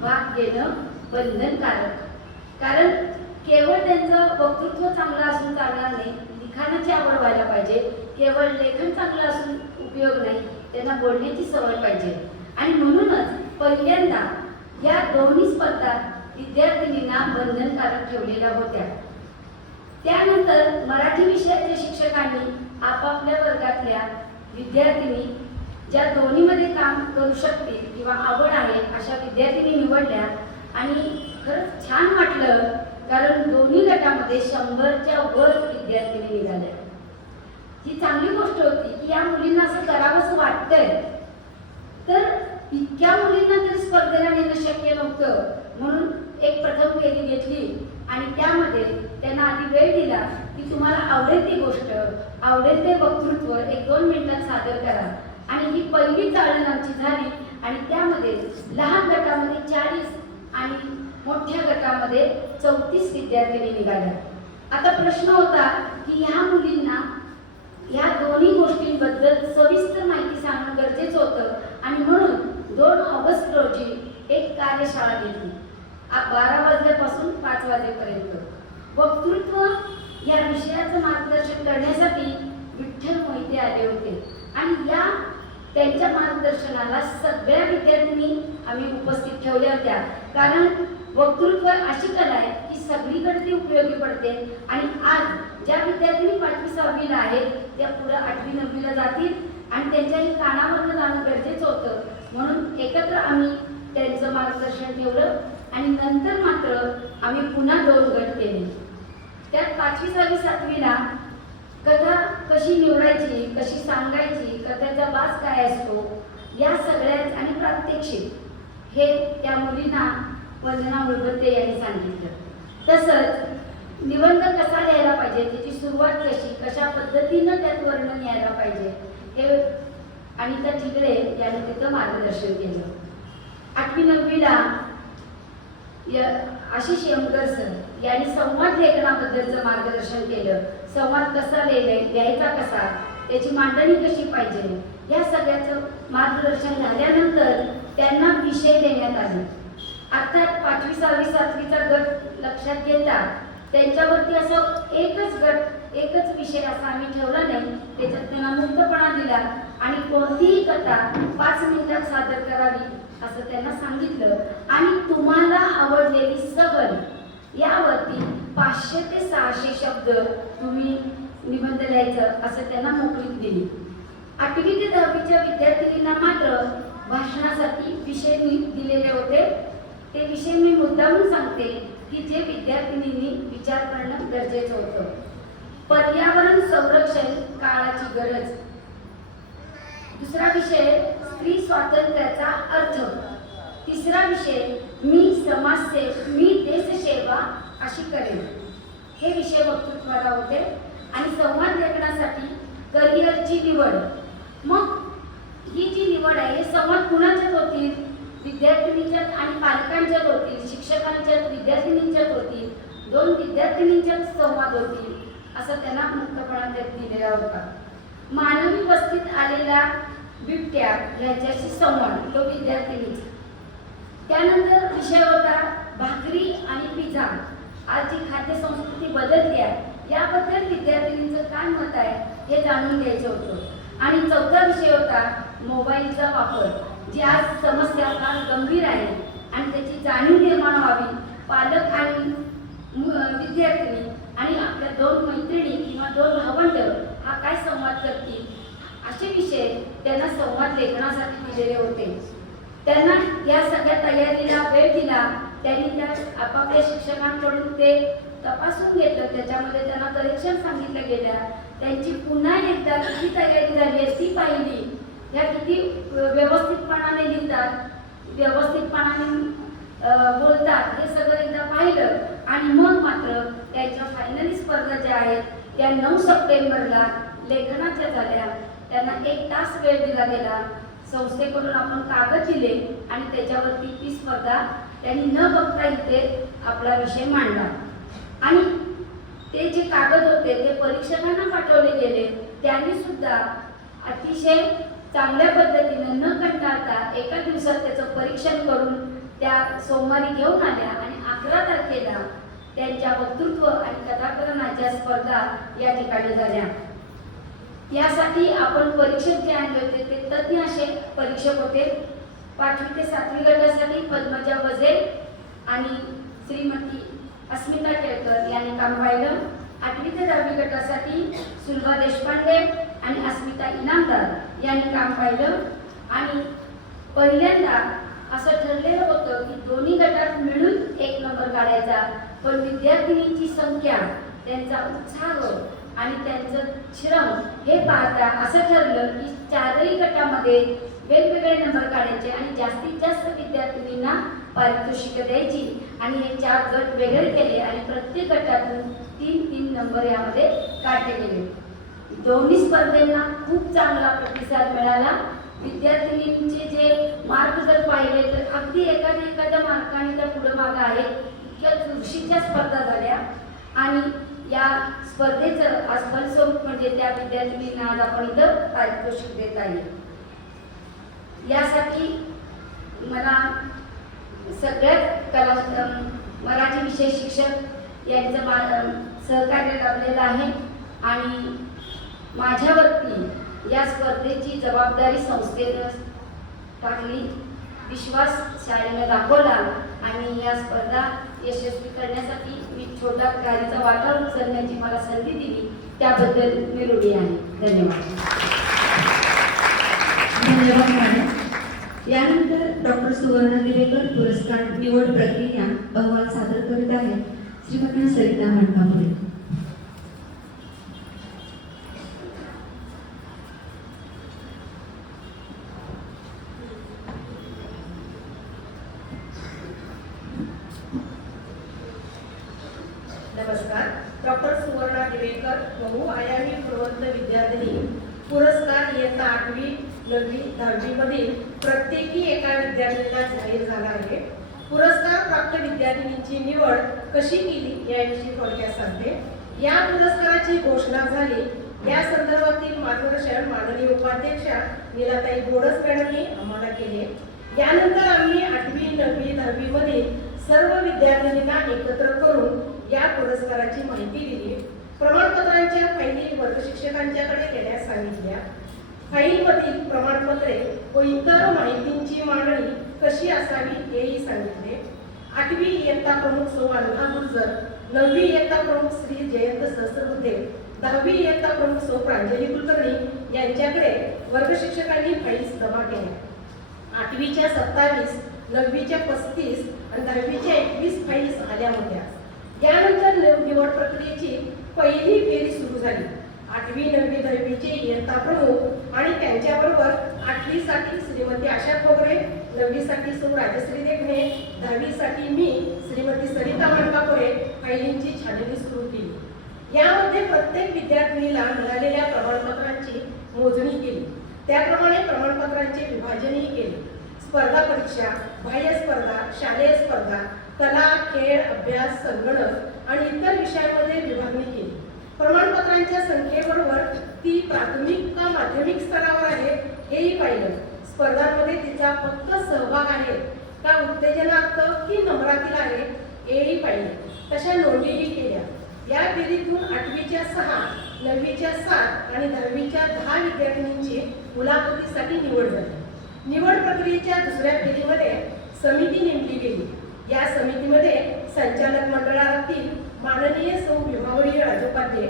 भाग घेणं बंधनकारक. कारण केवळ त्यांचं वक्तृत्व चांगलं असून चालणार नाही, लिखाणाची आवड व्हायला पाहिजे. केवळ लेखन चांगलं असून उपयोग नाही, त्यांना बोलण्याची सवय पाहिजे. आणि म्हणूनच पहिल्यांदा या दोन्ही स्पर्धा विद्यार्थिनींना बंधनकारक ठेवलेल्या होत्या. त्यानंतर मराठी विषयाच्या शिक्षकांनी आपापल्या वर्गातल्या विद्यार्थिनी ज्या दोन्हीमध्ये काम करू शकतील किंवा आवड आहे अशा विद्यार्थिनी निवडल्या. आणि खरंच छान वाटलं, कारण दोन्ही गटामध्ये 100च्या वर विद्यार्थिनी निघाल्या. ही चांगली गोष्ट होती की या मुलींना असं करावंसं वाटतंय. तर इतक्या मुलींना तरी स्पर्धेला नेणं शक्य नव्हतं, म्हणून एक प्रथम फेरी घेतली आणि त्यामध्ये त्यांना आधी वेळ दिला की तुम्हाला आवडेल ती गोष्ट, आवडेल ते वक्तृत्व 1-2 मिनिटात सादर करा. आणि ही पहिली चाळण आमची झाली. आणि त्यामध्ये लहान गटामध्ये 40 आणि मोठ्या गटामध्ये 34 विद्यार्थिनी निघाल्या. आता प्रश्न होता की ह्या मुलींना ह्या दोन्ही गोष्टींबद्दल सविस्तर माहिती सांगणं गरजेचं होतं. आणि म्हणून 2 ऑगस्ट रोजी एक कार्यशाळा घेतली 12 वाजल्यापासून 5 वाजेपर्यंत. वक्तृत्व या विषयाचं मार्गदर्शन करण्यासाठी विठ्ठल मोहिते आले होते. आणि या त्यांच्या मार्गदर्शनाला सगळ्या विद्यार्थ्यांनी आम्ही उपस्थित ठेवल्या होत्या. कारण वक्तृत्व अशी कला आहे की सगळीकडे ती उपयोगी पडते. आणि आज ज्या विद्यार्थ्यांनी 5वी-6वीला आहेत त्या पुढे 8वी-9वीला जातील आणि त्यांच्याही कानावरनं जाणं गरजेचं होतं. म्हणून एकत्र आम्ही त्यांचं मार्गदर्शन ठेवलं. आणि नंतर मात्र आम्ही पुन्हा 2 गट केले. त्यात 5वी, 6वी, 7वीला कथा कशी निवडायची, कशी सांगायची, कथेचा बाज काय असतो, या सगळ्याच आणि प्रात्यक्षिक हे त्या मुलींना वंदना उळबत्ते यांनी सांगितलं. तसंच निबंध कसा लिहायला पाहिजे, त्याची सुरुवात कशी, कशा पद्धतीनं त्यात वर्णन यायला पाहिजे हे अनिता ठिगळे यांनी तिथं मार्गदर्शन केलं. 8वी-9वीला आशिष यमकर सर यांनी संवाद लेखनाबद्दलचं मार्गदर्शन केलं. संवाद कसा लिहायचा, कसा त्याची मांडणी कशी पाहिजे, या सगळ्याचं मार्गदर्शन झाल्यानंतर त्यांना विषय देण्यात आले. अर्थात 5वी, 6वी, 7वीचा गट लक्षात घेता त्यांच्यावरती असं एकच विषय असा आम्ही ठेवला नाही. त्याच्यात त्यांना मुक्तपणा दिला आणि कोणतीही कथा 5 मिनिटात सादर करावी असं त्यांना सांगितलं. आणि तुम्हाला आवडलेली सगळ यावरती 500 ते 600 शब्द तुम्ही निबंध लिहायचं असं त्यांना मोकळीक दिली. 8वी ते 10वीच्या विद्यार्थिनींना मात्र भाषणासाठी विषय दिलेले होते. ते विषय मी मुद्दामून सांगते की जे विद्यार्थिनींनी विचार करणं गरजेचं होतं. पर्यावरण संरक्षण काळाची गरज. दुसरा विषय स्त्री स्वातंत्र्याचा अर्थ. तिसरा विषय मी देशसेवा अशी करेन. हे विषय वक्तृत्वाला होते. आणि संवाद लेखनासाठी करिअरची निवड. मग ही जी निवड आहे हे संवाद कुणाच्यात होतील, विद्यार्थिनींच्यात आणि पालकांच्यात होतील, शिक्षकांच्यात, विद्यार्थिनींच्यात होतील, 2 विद्यार्थिनींच्यात संवाद होतील असं त्यांना मुक्तपणा दिलेला होता. मानवी वस्तीत आलेल्या बिबट्या ह्याच्याशी संवाद, तो विद्यार्थिनीचा. त्यानंतर विषय होता भाकरी आणि पिझ्झा. आज जी खाद्य संस्कृती बदलते आहे याबद्दल विद्यार्थिनींचं काय मत आहे हे जाणून घ्यायचं होतं. आणि 4था विषय होता मोबाईलचा वापर, जी आज समस्या फार गंभीर आहे आणि त्याची जाणीव निर्माण व्हावी. पालक आणि विद्यार्थिनी आणि आपल्या 2 मैत्रिणी किंवा 2 भावंड हा काय संवाद करतील असे विषय त्यांना संवाद लेखनासाठी दिलेले होते. त्यांना या सगळ्या तयारीला वेळ दिला. त्यांनी त्या आपापल्या शिक्षकांकडून ते तपासून घेतलं. त्याच्यामध्ये त्यांना करेक्शन सांगितलं गेल्या. त्यांची पुन्हा एकदा किती तयारी झाली आहे ती पाहिली. या किती व्यवस्थितपणाने लिहितात, व्यवस्थितपणाने बोलतात हे सगळं एकदा पाहिलं. आणि मग मात्र त्यांच्या फायनली स्पर्धा ज्या आहेत त्या 9 सप्टेंबरला लेखनाच्या झाल्या. त्यांना 1 तास वेळ दिला गेला. संस्थेकडून आपण कागद दिले आणि त्याच्यावरती ती स्पर्धा त्यांनी न बघता इथे आपला विषय मांडला. आणि ते जे कागद होते ते परीक्षकांना पाठवले गेले. त्यांनी सुद्धा अतिशय चांगल्या पद्धतीने न कंटाळता एका दिवसात त्याचं परीक्षण करून त्या सोमवारी घेऊन आल्या आणि 11 तारखेला त्यांच्या वक्तृत्व आणि कथाकथनाच्या स्पर्धा या ठिकाणी झाल्या. यासाठी आपण परीक्षक जे आणले होते ते तज्ज्ञ असे परीक्षक होते. 5वी ते 7वी गटासाठी पद्मजा वझे आणि श्रीमती अस्मिता केळकर यांनी काम पाहिलं. 8वी ते 10वी गटासाठी सुलभा देशपांडे आणि अस्मिता इनामदार यांनी काम पाहिलं. आणि पहिल्यांदा असं ठरलेलं होतं की दोन्ही गटात मिळून 1 नंबर काढायचा, पण विद्यार्थिनींची संख्या, त्यांचा उत्साह आणि त्यांचं श्रम हे पाहता असं ठरलं की 4ही गटामध्ये वेगवेगळे नंबर काढायचे आणि जास्तीत जास्त विद्यार्थिनींना पारितोषिकं द्यायची. आणि हे 4 गट वेगळे केले आणि प्रत्येक गटातून 3-3 नंबर यामध्ये काढले गेले. दोन्ही स्पर्धेंना खूप चांगला प्रतिसाद मिळाला. विद्यार्थिनींचे जे मार्क जर पाहिले तर अगदी एखाद्या मार्काने त्या पुढे मागं आहेत, इतक्या चुरशीच्या स्पर्धा झाल्या. आणि या स्पर्धेचं आज फलस्वरूप म्हणजे त्या विद्यार्थिनींना आज आपण इथं पारितोषिक देत आहे. यासाठी मला सगळ्यात मराठी विषय शिक्षक यांचं सहकार्य लाभलेलं आहे. आणि माझ्यावरती या स्पर्धेची जबाबदारी संस्थेनं टाकली, विश्वास शाळेनं दाखवला आणि या स्पर्धा यशस्वी करण्यासाठी मी छोटा गाडीचा वाटा उचलण्याची मला संधी दिली, त्याबद्दल मी ऋणी आहे. धन्यवाद. धन्यवाद मॅडम. यानंतर डॉक्टर सुवर्ण दिवेकर पुरस्कार निवड प्रक्रिया अहवाल सादर करीत आहेत श्रीमती सरिता मांडकापुरे. नमस्कार. डॉक्टर सुवर्णा दिवेकर बहुआयामी गुणवंत विद्यार्थिनी पुरस्कार इयत्ता 8वी, 9वी, 10वी मधील प्रत्येकी एका विद्यार्थिनीला जाहीर झाला आहे. पुरस्कार प्राप्त विद्यार्थिनींची निवड कशी केली याविषयी थोडक्यात सांगते. या पुरस्काराची घोषणा झाली या संदर्भातील मार्गदर्शन माननीय उपाध्यक्षा नीलाताई बोडस मॅडमनी आम्हाला केले. यानंतर आम्ही 8वी, 9वी, 10वी मधील सर्व विद्यार्थिनींना एकत्र करून या पुरस्काराची माहिती दिली. प्रमाणपत्रांच्या फाईली वर्ग शिक्षकांच्याकडे देण्यास सांगितल्या. फाईलमधील प्रमाणपत्रे व इतर माहितींची मांडणी कशी असावी हेही सांगितले. 8वी इयत्ता प्रमुख सौ अनुधा गुर्जर, 9वी इयत्ता प्रमुख श्री जयंत सहस्रबुद्धे, 10वी इयत्ता प्रमुख सौ प्रांजली कुलकर्णी यांच्याकडे वर्ग शिक्षकांनी फाईल्स जमा केल्या. 8वीच्या 27, 9वीच्या 35 आणि 10वीच्या 21 फाईल्स आल्या होत्या. यानंतर निवड प्रक्रियेची पहिली फेरी सुरू झाली. 8वी, 9वी, 10वीचे इयत्ता प्रमुख आणि त्यांच्याबरोबर 8वी साठी श्रीमती आशा खोगरे, 9वी साठी सौ राजश्री देखणे, 10वी साठी मी श्रीमती सरिता मांडकापुरे फाईलिंगची छाननी सुरू केली. यामध्ये प्रत्येक विद्यार्थिनीला मिळालेल्या प्रमाणपत्रांची मोजणी केली. त्याप्रमाणे प्रमाणपत्रांचे विभाजनही केले. स्पर्धा परीक्षा, बाह्य स्पर्धा, शालेय स्पर्धा, कला, खेळ, अभ्यास, संगणक आणि इतर विषयांमध्ये विभागणी केली. प्रमाणपत्रांच्या संख्येबरोबर ती प्राथमिक का माध्यमिक स्तरावर आहे हेही पाहिलं. स्पर्धांमध्ये तिचा फक्त सहभाग आहे का उत्तेजनार्थ की नम्रातील आहे हेही पाहिले. तशा नोंदीही केल्या. या फेरीतून 8वीच्या 6, 9वीच्या 7 आणि 10वीच्या 10 विद्यार्थिनींची मुलाखतीसाठी निवड झाली. निवड प्रक्रियेच्या दुसऱ्या फेरीमध्ये समिती नेमली गेली. या समितीमध्ये संचालक मंडळातील माननीय सौ विभावरी राजोपाध्ये,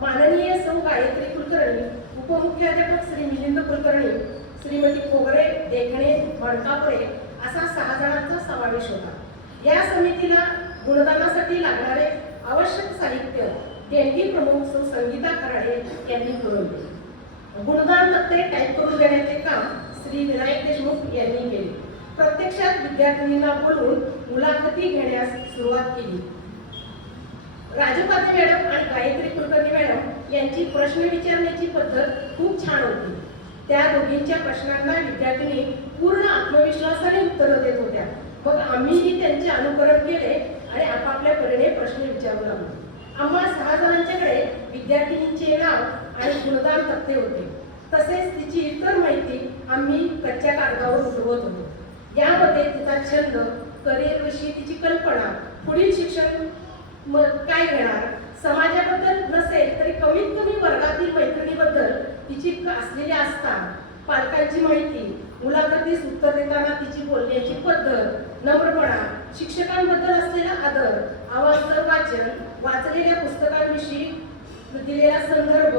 माननीय सौ गायत्री कुलकर्णी, उपमुख्याध्यापक श्री मिलिंद कुलकर्णी, श्रीमती खोगरे, देखणे, मांडकापुरे असा 6 जणांचा समावेश होता. या समितीला गुणदानासाठी लागणारे आवश्यक साहित्य देणगी प्रमुख सौ संगीता खराडे यांनी पुरवले. गुणदान तक्ते टाईप करून देण्याचे काम श्री विनायक देशमुख यांनी केले. प्रत्यक्षात विद्यार्थिनींना बोलवून मुलाखती घेण्यास सुरुवात केली. राजोपाध्ये मॅडम आणि गायत्री कुलकर्णी मॅडम यांची प्रश्न विचारण्याची पद्धत खूप छान होती. त्या दोघींच्या प्रश्नांना विद्यार्थिनी पूर्ण आत्मविश्वासाने उत्तरं देत होत्या. मग आम्हीही त्यांचे अनुकरण केले आणि आपापल्या परीने प्रश्न विचारू लागलो. आम्हा 6 जणांच्याकडे विद्यार्थिनींचे नाव आणि गुणदान तक्ते होते. तसेच तिची इतर माहिती आम्ही कच्च्या कागदावर उतरवत होतो. यामध्ये तिचा छंद, करिअरविषयी तिची कल्पना, पुढील शिक्षण काय घेणार, समाजाबद्दल नसेल तरी कमीत कमी वर्गातील मैत्रिणीबद्दल तिची असलेली आस्था, पालकांची माहिती, मुलाखतीस उत्तर देताना तिची बोलण्याची पद्धत, नम्रपणा, शिक्षकांबद्दल असलेला आदर, आवाजदार वाचन, वाचलेल्या पुस्तकांविषयी दिलेला संदर्भ,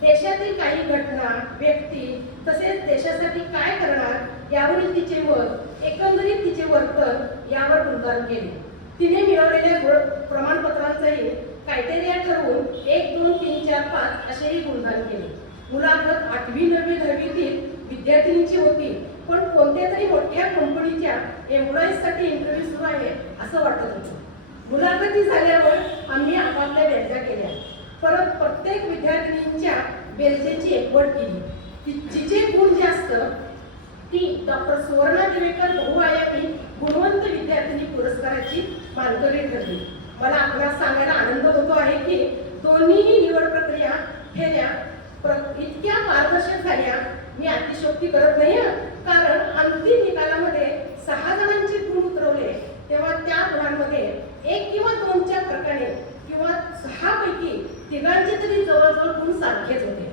देशातील काही घटना, व्यक्ती तसेच देशासाठी काय करणार यावरील तिचे मत, एकंदरीत तिचे वर्तन यावर गुणगान केले. तिने मिळवलेल्या प्रमाणपत्रांचाही क्रायटेरिया ठरवून 1, 2, 3, 4, 5 असेही गुणगान केले. मुलाखत 8वी, 9वी, 10वीतील विद्यार्थिनीची होती, पण कोणत्या तरी मोठ्या कंपनीच्या एम्प्लॉईजसाठी इंटरव्ह्यू सुरू आहे असं वाटत होतं. मुलाखती झाल्यावर आम्ही आपापल्या बेरजा केल्या, परत प्रत्येक विद्यार्थिनींच्या बेरजेची एकवट केली. जिचे गुण जास्त ती डॉक्टर सुवर्णा दिवेकर बहुआयामी गुणवंत विद्यार्थिनी पुरस्काराची मानकरी ठरली. मला आपल्याला सांगायला आनंद होतो आहे की दोन्हीही निवड प्रक्रिया फेऱ्या इतक्या पारदर्शक झाल्या. मी अतिशयोक्ती करत नाही, कारण अंतिम निकालामध्ये 6 जणांचे गुण उतरवले तेव्हा त्या गुणांमध्ये 1 किंवा 2च्या फरकाने किंवा 6 पैकी 3घांचे तरी जवळजवळ गुण सारखेच होते.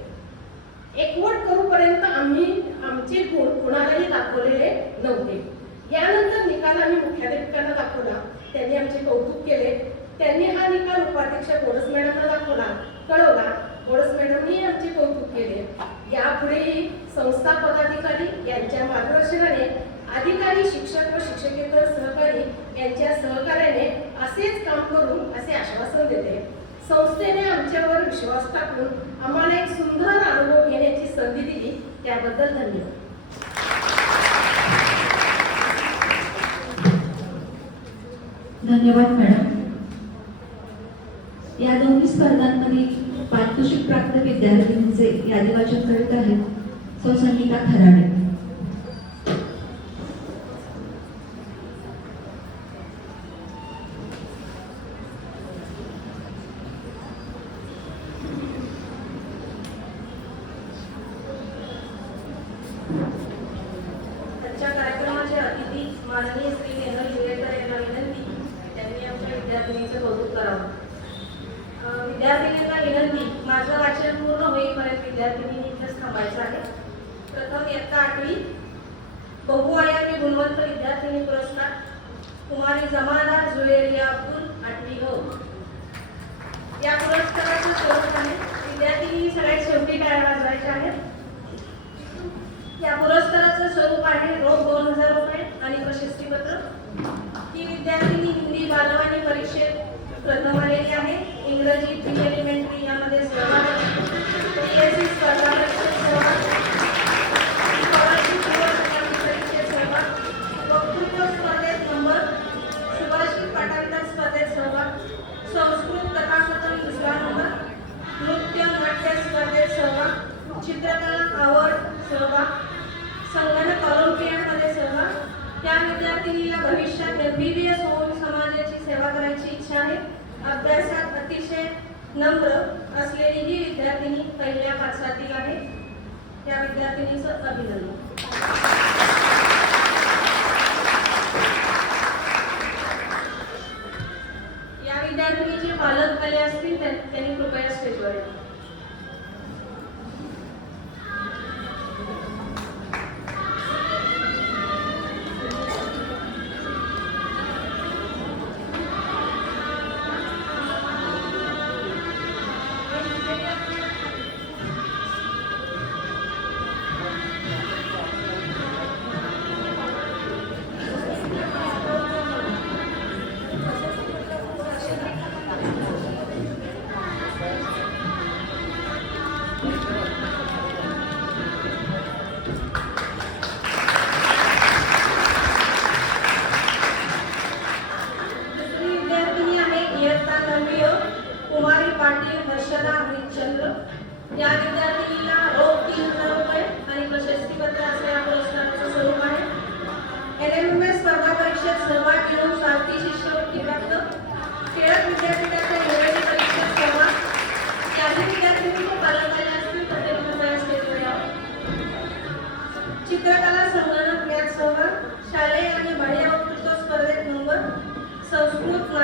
एकवट करूपर्यंत आम्ही आमचे गुण कुणालाही दाखवलेले नव्हते. यानंतर निकाल आम्ही मुख्याध्यापकांना दाखवला, त्यांनी आमचे कौतुक केले. त्यांनी हा निकाल उपाध्यक्ष बोडस मॅडमला कळवला. बोडस मॅडमनी आमचे कौतुक केले. यापुढेही संस्था पदाधिकारी यांच्या मार्गदर्शनाने अधिकारी, शिक्षक व शिक्षकेतर सहकारी यांच्या सहकार्याने असेच काम करू असे आश्वासन देते. संस्थेने आमच्यावर विश्वास टाकून आम्हाला एक सुंदर अनुभव घेण्याची संधी दिली, त्याबद्दल धन्यवाद. धन्यवाद मॅडम. या दोन्ही स्पर्धांमधील पारितोषिक प्राप्त विद्यार्थिनींचे यादी वाचन करीत आहेत सौ संगीता खराडे. आजच्या कार्यक्रमाचे अतिथी माननीय श्री नेहल दिवेकर यांना विनंती, त्यांनी आमच्या विद्यार्थिनीचं कौतुक करावं. विद्यार्थिनींना विनंती, माझं वाचन पूर्ण होईपर्यंत विद्यार्थिनींनी इथेच थांबायचं आहे. प्रथम इयत्ता 8वी बहुआयामी गुणवंत विद्यार्थिनी पुरस्कार कुमारी जमादार जुएरिया अब्दुल 8वी हो. या पुरस्काराचं स्वरूप आहे, विद्यार्थिनी सगळ्यात शेवटी काय वाजवायचे आहेत. या पुरस्काराचं स्वरूप आहे रोख 2000 रुपये आणि प्रशस्तीपत्र. ही विद्यार्थिनी हिंदी बालवाणी परीक्षेत प्रथम आलेली आहे. इंग्रजी प्री एलिमेंटरी यामध्ये सहभाग, PSC स्पर्धा परीक्षेत सहभाग, स्कॉलरशिप परीक्षेत सहभाग, वक्तृत्व स्पर्धेत नंबर, सुभाषित पाठांतर स्पर्धेत सहभाग, संस्कृत कथाकथन 2रा नंबर, नृत्य नाट्य स्पर्धेत सहभाग, चित्रकला आवड सहभाग, संगणक ऑलिम्पियाडमध्ये सहभाग. त्या विद्यार्थिनीला भविष्यात MBBS होऊन समाजाची सेवा करायची इच्छा आहे. अभ्यासात अतिशय नम्र असलेली ही विद्यार्थिनी पहिल्या 5 आहे. त्या विद्यार्थिनीचं अभिनंदन. या विद्यार्थिनीचे पालक आले असतील त्यांनी कृपया स्टेजवर यावं. मूलभूत